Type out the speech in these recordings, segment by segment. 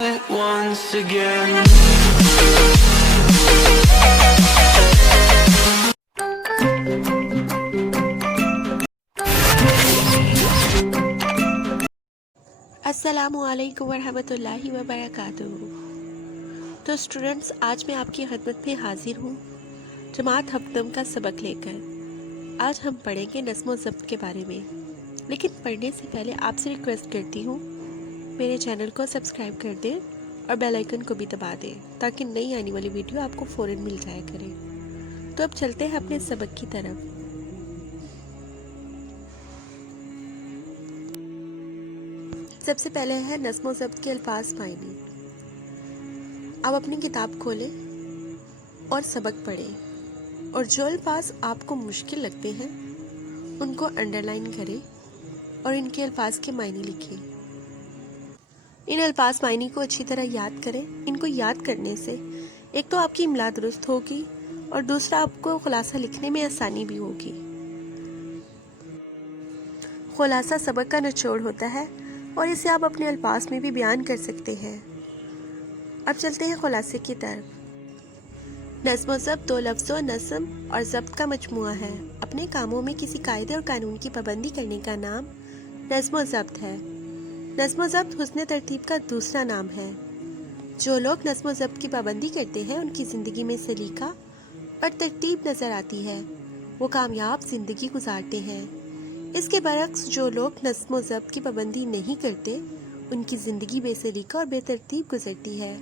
it once again. अस्सलामुअलैकुम वरहमतुल्लाहि वबरकातुहू। तो स्टूडेंट्स, आज मैं आपकी खिदमत में हाजिर हूँ जमात हफ्तम का सबक लेकर। आज हम पढ़ेंगे नज़्म व ज़ब्त के बारे में, लेकिन पढ़ने से पहले आपसे रिक्वेस्ट करती हूँ मेरे चैनल को सब्सक्राइब कर दें और बेल आइकन को भी दबा दें ताकि नई आने वाली वीडियो आपको फ़ौरन मिल जाया करे। तो अब चलते हैं अपने सबक की तरफ। सबसे पहले है नज़्म व ज़ब्त के अल्फाज मायने। आप अपनी किताब खोलें और सबक पढ़ें और जो अल्फाज आपको मुश्किल लगते हैं उनको अंडरलाइन करें और इनके अल्फाज के मायने लिखें। इन अल्फाज मायने को अच्छी तरह याद करें। इनको याद करने से एक तो आपकी इमला दुरुस्त होगी और दूसरा आपको खुलासा लिखने में आसानी भी होगी। खुलासा सबक का निचोड़ होता है और इसे आप अपने अल्फाज में भी बयान कर सकते हैं। अब चलते हैं खुलासे की तरफ। नज़्म व ज़ब्त दो लफ्ज़ों नज़्म और ज़ब्त का मजमुआ है। अपने कामों में किसी कायदे और कानून की पाबंदी करने का नाम नज़्म व ज़ब्त है। नज़्म व ज़ब्त हुस्न तरतीब का दूसरा नाम है। जो लोग नज़्म व ज़ब्त की पाबंदी करते हैं उनकी ज़िंदगी में सलीका और तरतीब नज़र आती है। वो कामयाब ज़िंदगी गुजारते हैं। इसके बरक्स जो लोग नज़्म व ज़ब्त की पाबंदी नहीं करते उनकी ज़िंदगी बेसलीका और बेतरतीब गुजरती है।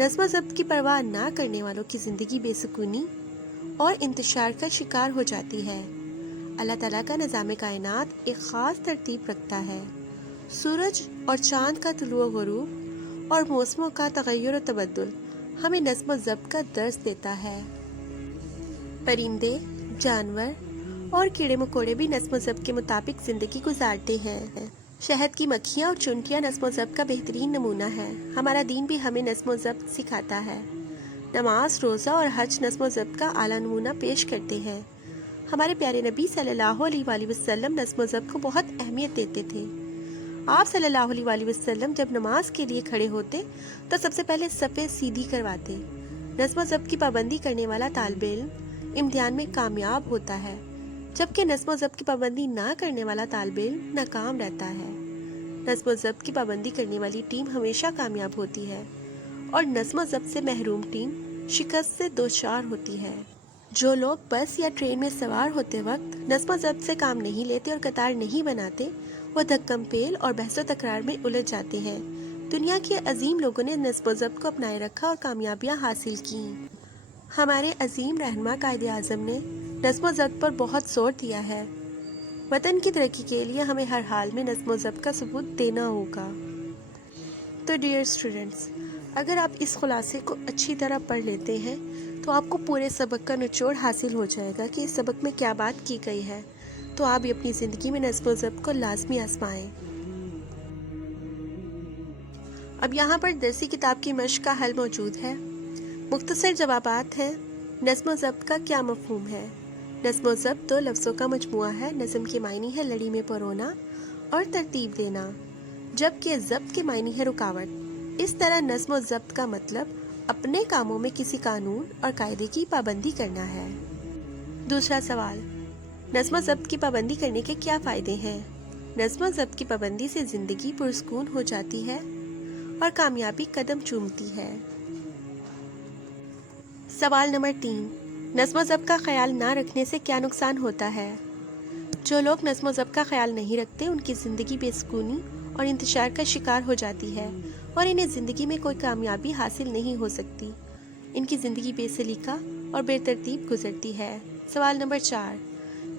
नज़्म व ज़ब्त की परवाह ना करने वालों की ज़िंदगी बेसुकूनी और इंतशार का शिकार हो जाती है। अल्लाह ताला का निज़ाम कायनात एक ख़ास तरतीब रखता है। सूरज और चाँद का तुलुओ ग़ुरूब और मौसमों का तग़य्युर और तबद्दुल हमें नज़्म व ज़ब्त का दर्स देता है। परिंदे, जानवर और कीड़े मकोड़े भी नज़्म व ज़ब्त के मुताबिक ज़िंदगी गुजारते हैं। शहद की मक्खियाँ और चुनटियाँ नज़्म व ज़ब्त का बेहतरीन नमूना है। हमारा दीन भी हमें नज़्म व ज़ब्त सिखाता है। नमाज, रोज़ा और हज नज़्म व ज़ब्त का आला नमूना पेश करते हैं। हमारे प्यारे नबी सल्लल्लाहु अलैहि वसल्लम नज़्म व ज़ब्त को बहुत अहमियत देते थे। आप सल्लल्लाहु अलैहि वसल्लम जब नमाज के लिए खड़े होते तो सबसे पहले सफ़े सीधी करवाते। नज़्म व ज़ब्त की पाबंदी करने वाला तालिब इल्म इम्तिहान में कामयाब होता है, जबकि नज़्म व ज़ब्त की पाबंदी ना करने वाला तालिब इल्म नाकाम रहता है। नज़्म व ज़ब्त की पाबंदी करने वाली टीम हमेशा कामयाब होती है और नज़्म व ज़ब्त से महरूम टीम शिकस्त से दोचार होती है। जो लोग बस या ट्रेन में सवार होते वक्त नज़्म व ज़ब्त से काम नहीं लेते और कतार नहीं बनाते वो धक्कम पेल और बहस तकरार में उलझ जाते हैं। दुनिया के अजीम लोगों ने नज़्म व ज़ब्त को अपनाए रखा और कामयाबियां हासिल की। हमारे अजीम रहनुमा कायदे आज़म ने नज़्म व ज़ब्त पर बहुत जोर दिया है। वतन की तरक्की के लिए हमें हर हाल में नज़्म व ज़ब्त का सबूत देना होगा। तो डियर स्टूडेंट्स, अगर आप इस खुलासे को अच्छी तरह पढ़ लेते हैं तो आपको पूरे सबक का निचोड़ हासिल हो जाएगा कि इस सबक में क्या बात की गई है। तो आप भी अपनी ज़िंदगी में नज़्म व ज़ब्त को लाजमी आजमाएं। अब यहाँ पर दरसी किताब की मश्क का हल मौजूद है। मुख्तसर जवाबात हैं। नज़्म व ज़ब्त का क्या मफ़हूम है? नज़्म व ज़ब्त दो लफ्ज़ों का मजमुआ है। नज़्म के मायने है लड़ी में परोना और तरतीब देना, जबकि ज़ब्त के मायने है रुकावट। इस तरह नज़्म व ज़ब्त का मतलब अपने कामों में किसी कानून और कायदे की पाबंदी करना है। दूसरा सवाल, नज़्म व ज़ब्त की पाबंदी करने के क्या फ़ायदे हैं? नज़्म व ज़ब्त की पाबंदी से ज़िंदगी पुरसकून हो जाती है और कामयाबी कदम चूमती है। सवाल नंबर 3, नज़्म व ज़ब्त का ख्याल ना रखने से क्या नुकसान होता है? जो लोग नज़्म व ज़ब्त का ख्याल नहीं रखते उनकी ज़िंदगी बेसुकूनी और इंतशार का शिकार हो जाती है और इन्हें ज़िंदगी में कोई कामयाबी हासिल नहीं हो सकती। इनकी ज़िंदगी बेसलीका और बेतरतीब गुजरती है। सवाल नंबर 4,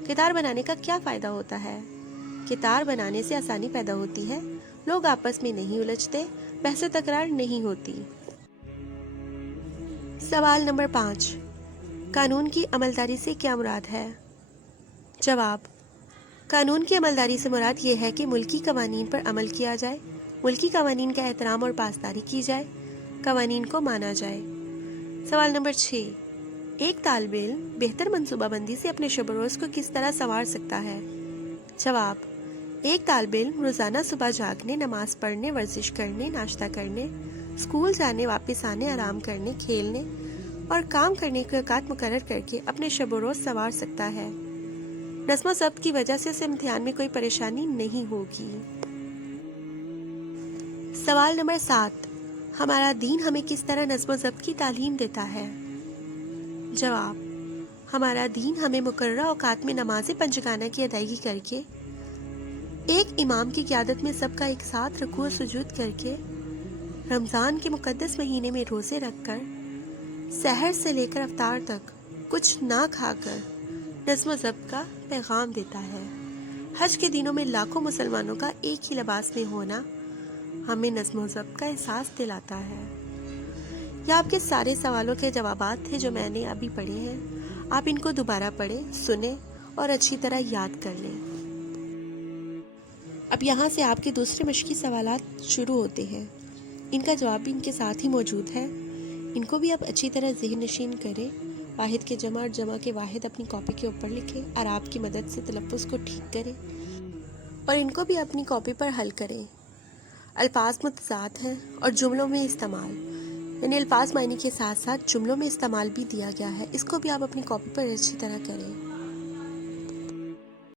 कितार बनाने का क्या फ़ायदा होता है? कितार बनाने से आसानी पैदा होती है, लोग आपस में नहीं उलझते, बहस तकरार नहीं होती। सवाल नंबर 5, कानून की अमलदारी से क्या मुराद है? जवाब, कानून की अमलदारी से मुराद ये है कि मुल्की कवानीन पर अमल किया जाए, मुल्की कवानीन का एहतराम और पासदारी की जाए, कवानीन को माना जाए। सवाल नंबर 6, एक तालिब इल्म बेहतर मनसूबाबंदी से अपने शब रोज़ को किस तरह संवार सकता है? जवाब, ایک طالب علم روزانہ صبح جاگنے، نماز پڑھنے، ورزش کرنے، ناشتہ کرنے، اسکول جانے، واپس آنے، آرام کرنے، کھیلنے اور کام کرنے کے اوقات مقرر کر کے اپنے شب و روز سنوار سکتا ہے۔ نظم و ضبط کی وجہ سے اسے امتحان میں کوئی پریشانی نہیں ہوگی۔ سوال نمبر 7، ہمارا دین ہمیں کس طرح نظم و ضبط کی تعلیم دیتا ہے؟ جواب، ہمارا دین ہمیں مقررہ اوقات میں نماز پنجگانہ کی ادائیگی کر کے، ایک امام کی قیادت میں سب کا ایک ساتھ رکوع و سجود کر کے، رمضان کے مقدس مہینے میں روزے رکھ کر، سحر سے لے کر افطار تک کچھ نہ کھا کر نظم و ضبط کا پیغام دیتا ہے۔ حج کے دنوں میں لاکھوں مسلمانوں کا ایک ہی لباس میں ہونا ہمیں نظم و ضبط کا احساس دلاتا ہے۔ یہ آپ کے سارے سوالوں کے جوابات تھے جو میں نے ابھی پڑھے ہیں۔ آپ ان کو دوبارہ پڑھیں، سنیں اور اچھی طرح یاد کر لیں۔ اب یہاں سے آپ کے دوسرے مشقی سوالات شروع ہوتے ہیں۔ ان کا جواب بھی ان کے ساتھ ہی موجود ہے۔ ان کو بھی آپ اچھی طرح ذہن نشین کریں۔ واحد کے جمع اور جمع کے واحد اپنی کاپی کے اوپر لکھیں اور آپ کی مدد سے تلفظ کو ٹھیک کریں اور ان کو بھی اپنی کاپی پر حل کریں۔ الفاظ متضاد ہیں اور جملوں میں استعمال، یعنی الفاظ معنی کے ساتھ ساتھ جملوں میں استعمال بھی دیا گیا ہے، اس کو بھی آپ اپنی کاپی پر اچھی طرح کریں۔